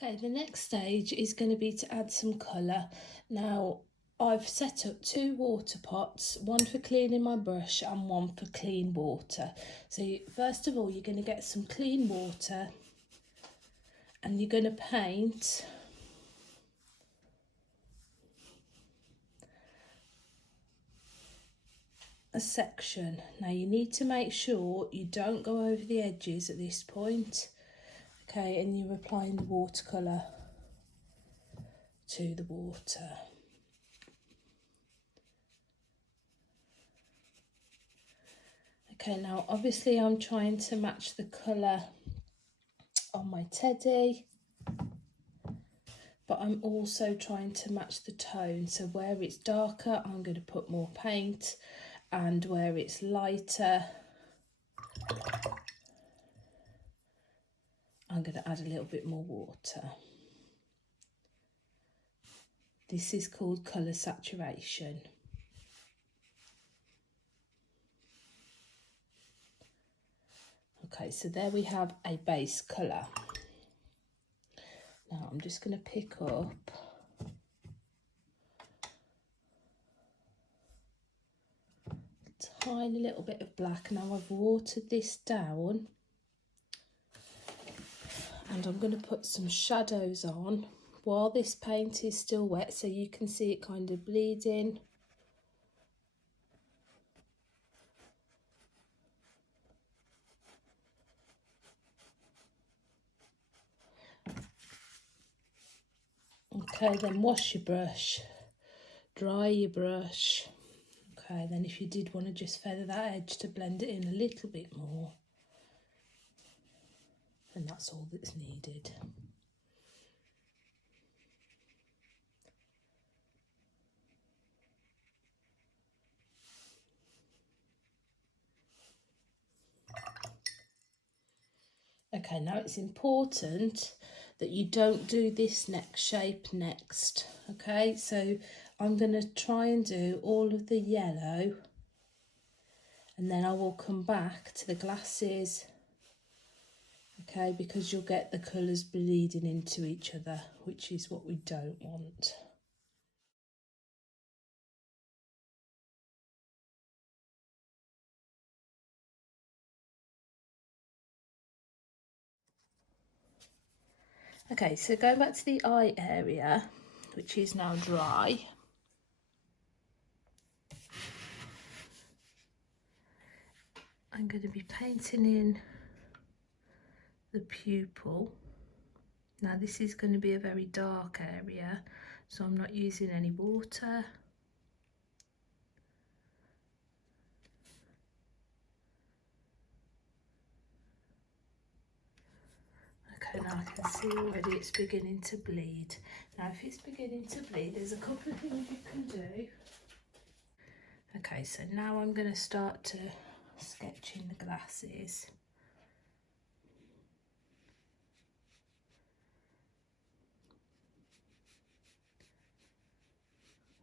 Okay, the next stage is going to be to add some colour. Now, I've set up 2 water pots, one for cleaning my brush and one for clean water. So first of all, you're going to get some clean water and you're going to paint a section. Now you need to make sure you don't go over the edges at this point. Okay, and you're applying the watercolour to the water. Okay, now obviously I'm trying to match the colour on my teddy, but I'm also trying to match the tone. So where it's darker, I'm going to put more paint, and where it's lighter, I'm going to add a little bit more water. This is called colour saturation. Okay, so there we have a base colour. Now I'm just going to pick up a tiny little bit of black. Now I've watered this down and I'm going to put some shadows on while this paint is still wet, so you can see it kind of bleeding. Okay, then wash your brush, dry your brush. Okay, then if you did want to just feather that edge to blend it in a little bit more, then that's all that's needed. Okay, now it's important that you don't do this next shape next. Okay, so I'm going to try and do all of the yellow, and then I will come back to the glasses. Okay, because you'll get the colours bleeding into each other, which is what we don't want. Okay, so going back to the eye area, which is now dry. I'm going to be painting in the pupil. Now this is going to be a very dark area, so I'm not using any water. Okay, now I can see already it's beginning to bleed. Now if it's beginning to bleed, there's a couple of things you can do. Okay, so now I'm going to start to sketch in the glasses.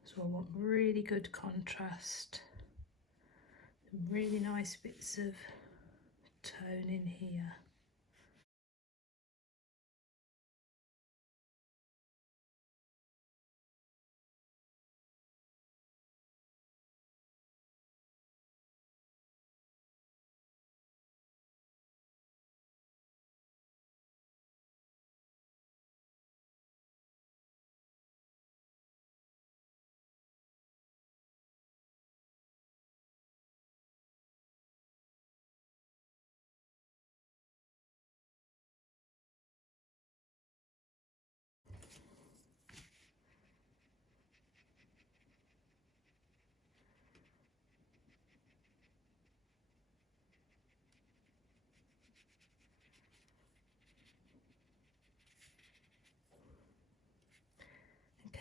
So I want really good contrast, some really nice bits of tone in here.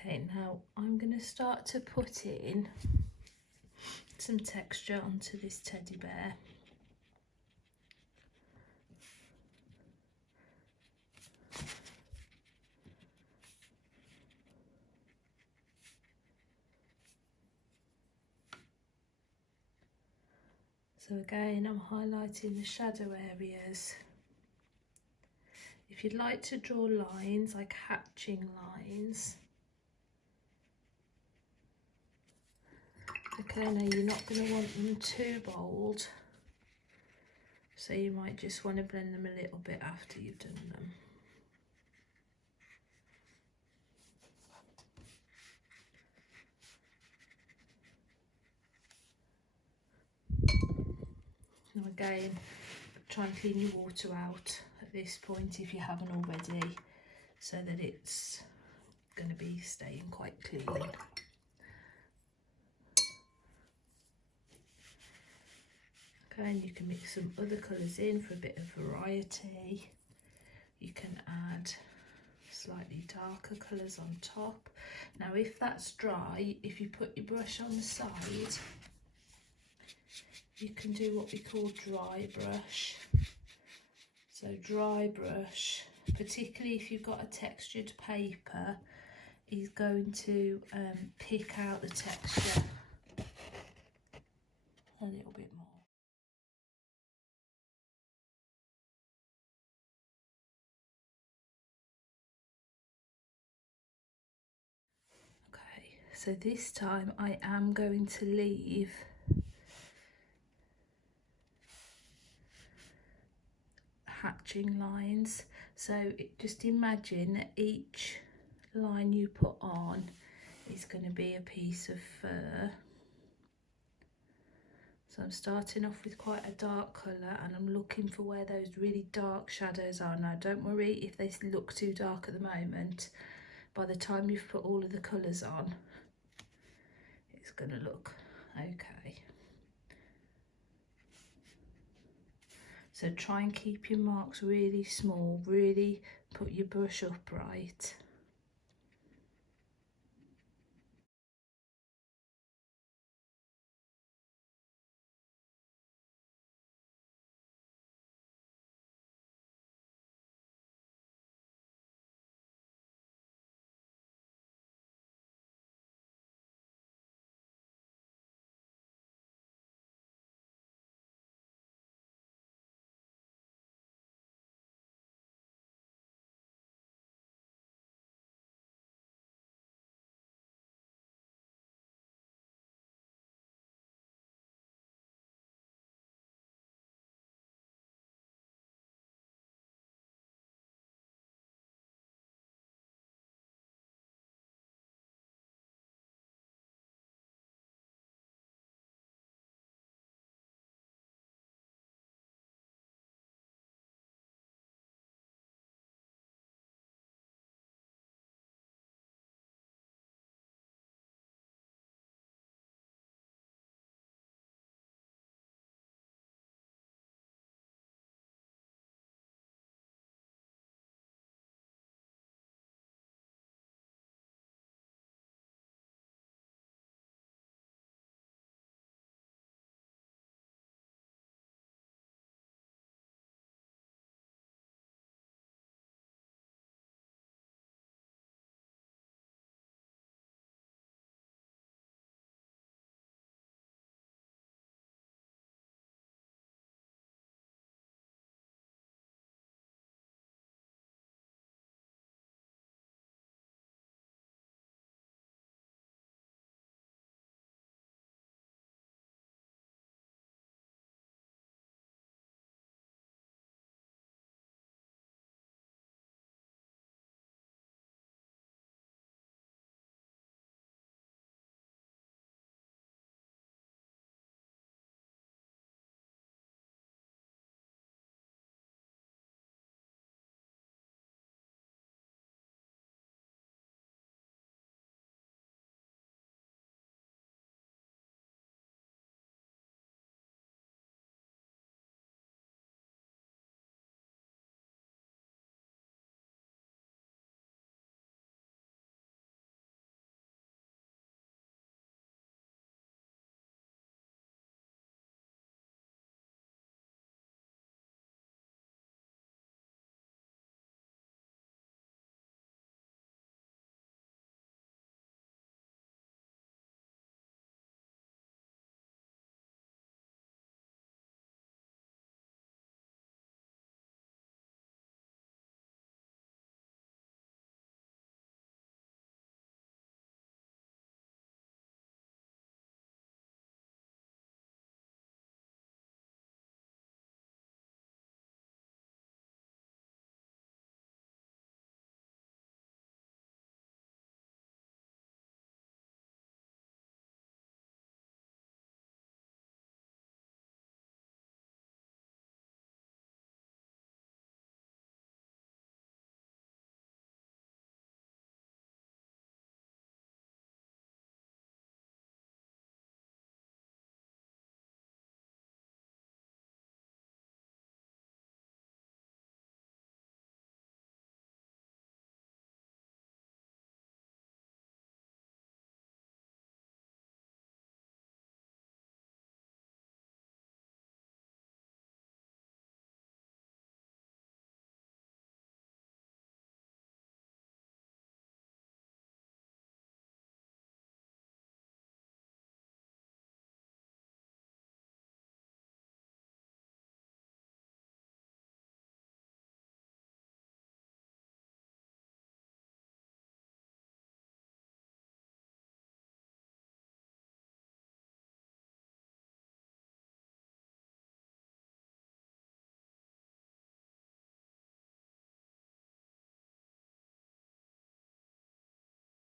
Okay, now I'm going to start to put in some texture onto this teddy bear. So again, I'm highlighting the shadow areas. If you'd like to draw lines, like hatching lines, okay, now you're not going to want them too bold, so you might just want to blend them a little bit after you've done them. Now again, try and clean your water out at this point if you haven't already, so that it's going to be staying quite clean. Okay, and you can mix some other colours in for a bit of variety. You can add slightly darker colours on top. Now if that's dry, if you put your brush on the side, you can do what we call dry brush. So dry brush, particularly if you've got a textured paper, is going to pick out the texture a little bit more. Okay, so this time I am going to leave hatching lines. So just imagine that each line you put on is going to be a piece of fur. So I'm starting off with quite a dark colour and I'm looking for where those really dark shadows are. Now don't worry if they look too dark at the moment. By the time you've put all of the colours on, it's going to look okay. So try and keep your marks really small, really put your brush upright.